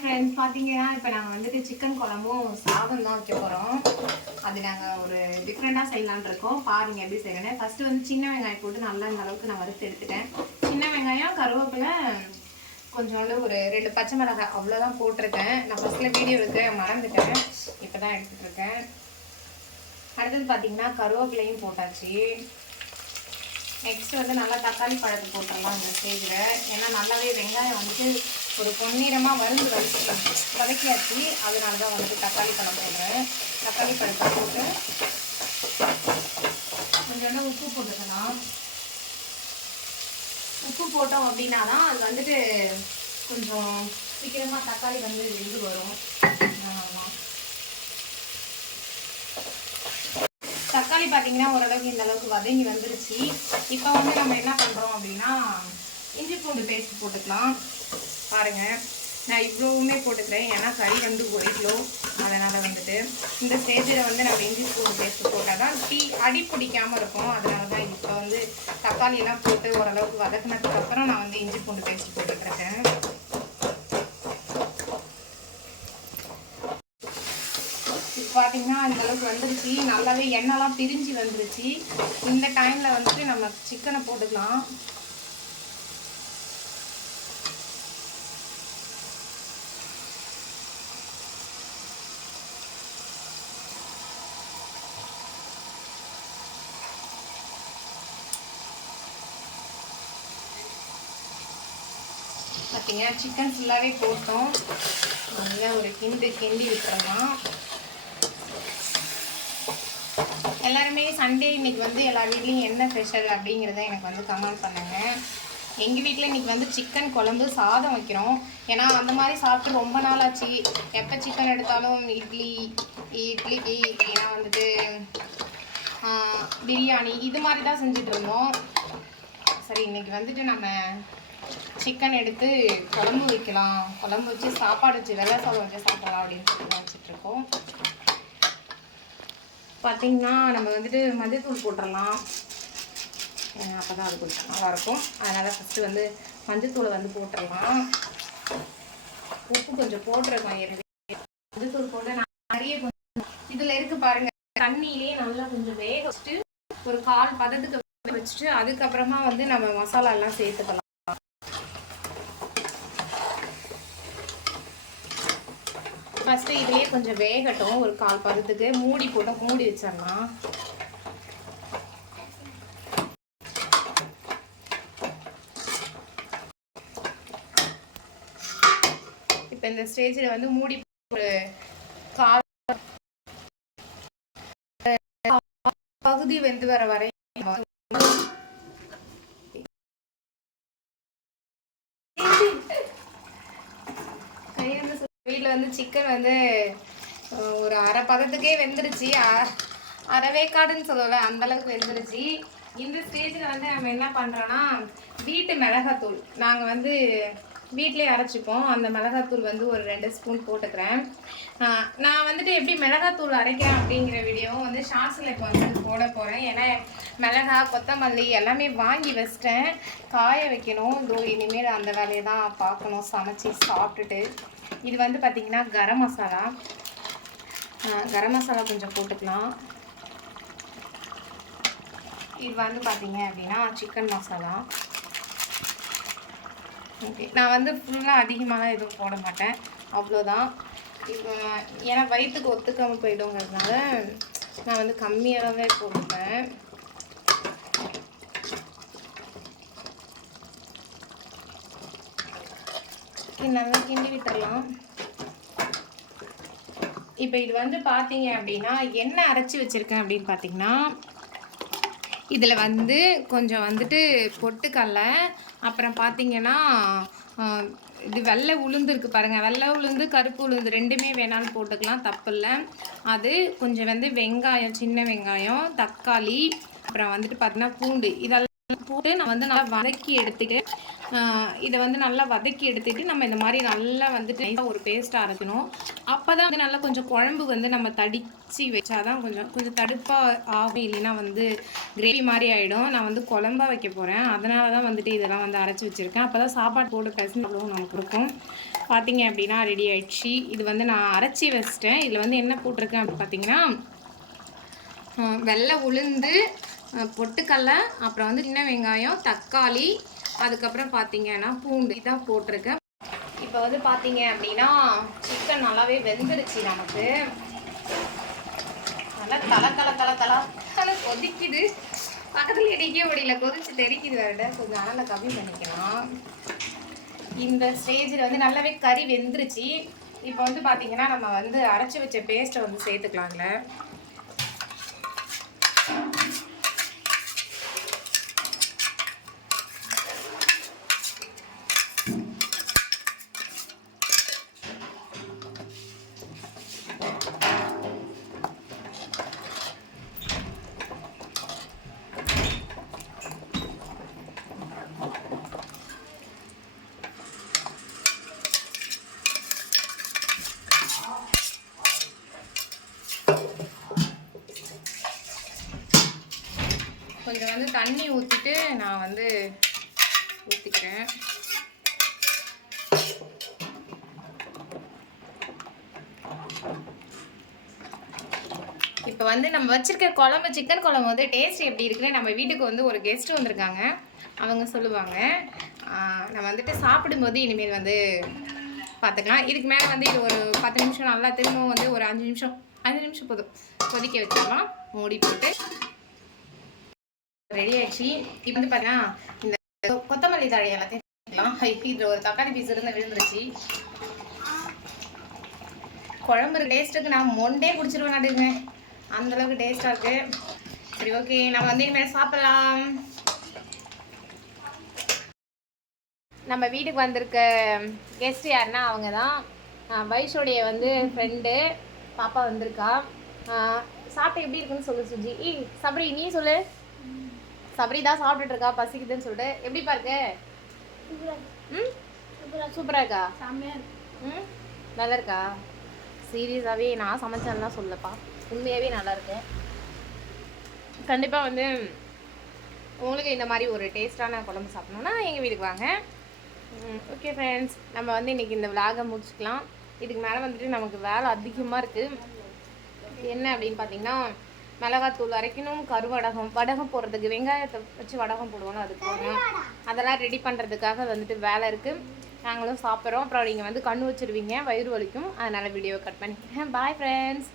Friends, பார்த்தீங்கன்னா இப்போ நாங்கள் வந்துட்டு சிக்கன் குழம்பும் சாதம் தான் வைக்க போகிறோம். அது நாங்கள் ஒரு டிஃப்ரெண்ட்டாக செய்யலான் இருக்கோம். பாருங்கள் எப்படி செய்யணும். ஃபஸ்ட்டு வந்து சின்ன வெங்காயம் போட்டு நல்லா இந்த அளவுக்கு நான் வறுத்து எடுத்துட்டேன். சின்ன வெங்காயம், கருவேப்பிலை, கொஞ்சோண்டு ஒரு 2 பச்சை மிளகாய் அவ்வளோதான் போட்டிருக்கேன். நான் ஃபஸ்ட்டில் வீடியோ எடுக்க மறந்துட்டேன், இப்போ தான் எடுத்துகிட்ருக்கேன். அடுத்தது பார்த்தீங்கன்னா கருவேப்பிலையும் போட்டாச்சு. நெக்ஸ்ட் வந்து நல்லா தக்காளி பழத்தை போட்டுடலாம் இந்த ஸ்டேஜில். ஏன்னா நல்லாவே வெங்காயம் வந்துட்டு ஒரு பொன்னிறமாக வதக்கியாச்சு. அதனால தான் வந்துட்டு தக்காளி பழம் போடுறேன். தக்காளி பழத்தை போட்டு கொஞ்சம் உப்பு போட்டுக்கலாம். உப்பு போட்டோம் அப்படின்னா தான் அது வந்துட்டு கொஞ்சம் சீக்கிரமாக தக்காளி வந்து வெந்து வரும். தக்காளி பார்த்தீங்கன்னா ஓரளவுக்கு இந்த அளவுக்கு வதங்கி வந்துருச்சு. இப்போ வந்து நம்ம என்ன பண்ணுறோம் அப்படின்னா இஞ்சி பூண்டு பேஸ்ட் போட்டுக்கலாம். பாருங்கள், நான் இவ்வளோவுமே போட்டுக்கிறேன். ஏன்னா கறி வந்து 1 கிலோ. அதனால் வந்துட்டு இந்த ஸ்டேஜில் வந்து நம்ம இஞ்சி பூண்டு பேஸ்ட் போட்டால் தான் அடி பிடிக்காமல் இருக்கும். அதனால தான் இப்போ வந்து தக்காளியெல்லாம் போட்டு ஓரளவுக்கு வதக்கினதுக்கப்புறம் நான் வந்து இஞ்சி பூண்டு பேஸ்ட் போட்டுக்கிறேன். பார்த்தீங்கன்னா இந்த அளவுக்கு வந்துருச்சு. நல்லாவே எண்ணெய்லாம் பிரிஞ்சு வந்துருச்சு. இந்த டைமில் வந்துட்டு நம்ம சிக்கனை போட்டுக்கலாம். பார்த்தீங்கன்னா சிக்கன் ஃபுல்லாகவே போட்டோம். நல்லா ஒரு கிண்டி விட்டுறலாம். எல்லாருமே சண்டே இன்னைக்கு வந்து எல்லா வீட்லேயும் என்ன ஸ்பெஷல் அப்படிங்கிறத எனக்கு வந்து கமெண்ட் பண்ணுங்கள். எங்கள் வீட்டில் இன்றைக்கி வந்து சிக்கன் குழம்பு சாதம் வைக்கிறோம். ஏன்னா அந்த மாதிரி சாப்பிட்டு ரொம்ப நாள் ஆச்சு. எப்போ சிக்கன் எடுத்தாலும் இட்லி இல்லைன்னா வந்துட்டு பிரியாணி இது மாதிரி தான் செஞ்சுட்டு இருந்தோம். சரி, இன்றைக்கி வந்துட்டு நம்ம சிக்கன் எடுத்து குழம்பு வைக்கலாம், குழம்பு வச்சு சாப்பாடு வச்சு வெள்ளை சாதம் வச்சு சாப்பிடலாம் அப்படின்னு சொல்லி வச்சுட்ருக்கோம். பார்த்திங்கன்னா நம்ம வந்துட்டு மஞ்சள்தூள் போட்டுடலாம். அப்போ தான் அது கொஞ்சம் நல்லாயிருக்கும். அதனால் ஃபஸ்ட்டு வந்து மஞ்சள்தூளை வந்து போட்டுடலாம். உப்பு கொஞ்சம் போட்டிருக்கோம் ஏற்கனவே. மஞ்சள்தூள் போட்டு நான் நிறைய கொஞ்சம் இதில் இருக்குது பாருங்கள். தண்ணியிலே நல்லா கொஞ்சம் வேக வச்சுட்டு ஒரு 1/4 பதத்துக்கு வச்சுட்டு அதுக்கப்புறமா வந்து நம்ம மசாலாலாம் சேர்த்துக்கலாம். ஃபஸ்ட்டு இதுலேயே கொஞ்சம் வேகட்டும். ஒரு 1/4 பதத்துக்கு மூடி போட்டு மூடி வச்சிடலாம். இப்போ இந்த ஸ்டேஜில் வந்து மூடி ஒரு 1/4 பகுதி வெந்து வர வரை வீட்டில் வந்து சிக்கன் வந்து ஒரு 1/2 பதத்துக்கே வெந்துருச்சு. அரைவேக்காடுன்னு சொல்லலை, அந்தளவுக்கு வெந்துருச்சு. இந்த ஸ்டேஜில் வந்து நம்ம என்ன பண்ணுறோன்னா வீட்டு மிளகாத்தூள் நாங்கள் வந்து வீட்டிலே அரைச்சிப்போம். அந்த மிளகாத்தூள் வந்து ஒரு 2 ஸ்பூன் போட்டுக்கிறேன். நான் வந்துட்டு எப்படி மிளகாத்தூள் அரைக்கிறேன் அப்படிங்கிற வீடியோவும் வந்து ஷார்ட்ஸில் இப்போ வந்து போட போகிறேன். ஏன்னா மிளகாய், கொத்தமல்லி எல்லாமே வாங்கி வச்சிட்டேன், காய வைக்கணும். இனிமேல் அந்த வேலையை தான் பார்க்கணும் சமைச்சி சாப்பிட்டுட்டு. இது வந்து பார்த்திங்கன்னா கரம் மசாலா கொஞ்சம் போட்டுக்கலாம். இது வந்து பார்த்திங்க அப்படின்னா சிக்கன் மசாலா. ஓகே, நான் வந்து ஃபுல்லாக அதிகமாகலாம் எதுவும் போட மாட்டேன், அவ்வளோதான். இப்போ ஏன்னா வயிற்றுக்கு ஒத்துக்காமல் போயிடுங்கிறதுனால நான் வந்து கம்மியாகவே போட்டுப்பேன். நல்லா கிண்டி விட்டுடலாம். இப்போ இது வந்து பார்த்தீங்க அப்படின்னா என்ன அரைச்சி வச்சுருக்கேன் அப்படின்னு பார்த்தீங்கன்னா இதில் வந்து கொஞ்சம் வந்துட்டு பொட்டுக்கடலை, அப்புறம் பார்த்தீங்கன்னா இது வெள்ளை உளுந்து இருக்குது பாருங்கள். வெள்ளை உளுந்து, கருப்பு உளுந்து 2மே வேணாலும் போட்டுக்கலாம், தப்பு இல்லை. அது கொஞ்சம் வந்து வெங்காயம், சின்ன வெங்காயம், தக்காளி, அப்புறம் வந்துட்டு பார்த்தீங்கன்னா பூண்டு, இதெல்லாம் போட்டு நான் வந்து நல்லா வதக்கி எடுத்துட்டு இதை வந்து நல்லா வதக்கி எடுத்துட்டு நம்ம இந்த மாதிரி நல்லா வந்துட்டு ஒரு பேஸ்ட்டாக அரைக்கணும். அப்போ தான் வந்து நல்லா கொஞ்சம் குழம்பு வந்து நம்ம தடித்து வச்சாதான் கொஞ்சம் தடுப்பாக ஆகும். இல்லைன்னா வந்து கிரேவி மாதிரி ஆகிடும். நான் வந்து குழம்பா வைக்க போகிறேன், அதனால தான் வந்துட்டு இதெல்லாம் வந்து அரைச்சி வச்சுருக்கேன். அப்போ தான் சாப்பாடு போட்டு பேசணும் நமக்கு இருக்கும். பார்த்தீங்க அப்படின்னா ரெடி ஆயிடுச்சு. இது வந்து நான் அரைச்சி வச்சிட்டேன். இதில் வந்து என்ன போட்டிருக்கேன் அப்படின்னு பார்த்தீங்கன்னா வெள்ளை உளுந்து, பொட்டுக்கடலை, அப்புறம் வந்து சின்ன வெங்காயம், தக்காளி, அதுக்கப்புறம் பார்த்தீங்கன்னா பூண்டு இதான் போட்டிருக்கேன். இப்போ வந்து பார்த்தீங்க அப்படின்னா சிக்கன் நல்லாவே வெந்துருச்சு. நமக்கு நல்லா தலை கொதிக்குது. பக்கத்தில் இடிக்க முடியல, கொதிச்சு தெரிக்குது வேற. கொஞ்சம் அனலை கம்மி பண்ணிக்கலாம். இந்த ஸ்டேஜில் வந்து நல்லாவே கறி வெந்துருச்சு. இப்போ வந்து பார்த்தீங்கன்னா நம்ம வந்து அரைச்சி வச்ச பேஸ்ட்டை வந்து சேர்த்துக்கலாம்ல. கொஞ்சம் வந்து தண்ணி ஊற்றிட்டு நான் வந்து ஊற்றிக்கிறேன். இப்போ வந்து நம்ம வச்சிருக்க குழம்பு, சிக்கன் குழம்பு வந்து டேஸ்ட் எப்படி இருக்குன்னு நம்ம வீட்டுக்கு வந்து ஒரு கெஸ்ட் வந்திருக்காங்க, அவங்க சொல்லுவாங்க. நம்ம வந்துட்டு சாப்பிடும்போது இனிமேல் வந்து பார்த்துக்கலாம். இதுக்கு மேலே வந்து இது ஒரு 10 நிமிஷம் நல்லா திரும்பவும் வந்து ஒரு 5 நிமிஷம் போதும் கொதிக்க வச்சிடலாம். மூடி போட்டு ரெடி ஆயிடுச்சு. இப்போ வந்து பார்த்தீங்கன்னா இந்த கொத்தமல்லி தழை எல்லாத்தையும் சேர்த்துக்கலாம். இதில் ஒரு தக்காளி பீஸ் இருந்து விழுந்துருச்சு. குழம்பு டேஸ்ட்டுக்கு நான் மொண்டே குடிச்சிருவேன் நடுங்க, அந்தளவுக்கு டேஸ்ட்டாக இருக்குது. சரி, ஓகே, நம்ம வந்து இனிமேல் சாப்பிட்லாம். நம்ம வீட்டுக்கு வந்திருக்க கெஸ்ட் யாருன்னா அவங்க தான் வைஷோடைய வந்து ஃப்ரெண்டு பாப்பா வந்திருக்கா. சாப்பிட்டு எப்படி இருக்குன்னு சொல்லு சுஜி. சபரி நீ சொல்லு. சபரி தான் சாப்பிட்டுட்டு இருக்கா, பசிக்குதுன்னு சொல்லிட்டு. எப்படி பாருக்கு? சூப்பராக இருக்கா? நல்லா இருக்கா? சீரியஸாகவே நான் சமைச்சேன்லாம் சொல்லப்பா, உண்மையாகவே நல்லா இருக்கேன். கண்டிப்பாக வந்து உங்களுக்கு இந்த மாதிரி ஒரு டேஸ்ட்டான குழம்பு சாப்பிட்ணுன்னா எங்கள் வீட்டுக்கு வாங்க. ஓகே ஃப்ரெண்ட்ஸ், நம்ம வந்து இன்றைக்கி இந்த விலாகை முடிச்சுக்கலாம். இதுக்கு மேலே வந்துட்டு நமக்கு வேலை அதிகமாக இருக்குது. என்ன அப்படின்னு பார்த்தீங்கன்னா மிளகாத்தூள் அரைக்கணும், வடகம் போடுறதுக்கு வெங்காயத்தை வச்சு வடகம் போடுவோம்ல, அது போடணும். அதெல்லாம் ரெடி பண்ணுறதுக்காக வந்துட்டு வேலை இருக்குது. நாங்களும் சாப்பிட்றோம். அப்புறம் நீங்கள் வந்து கண்ணு வச்சுருவீங்க, வயிறு வலிக்கும். அதனால் வீடியோவை கட் பண்ணிக்கிறேன். Bye friends.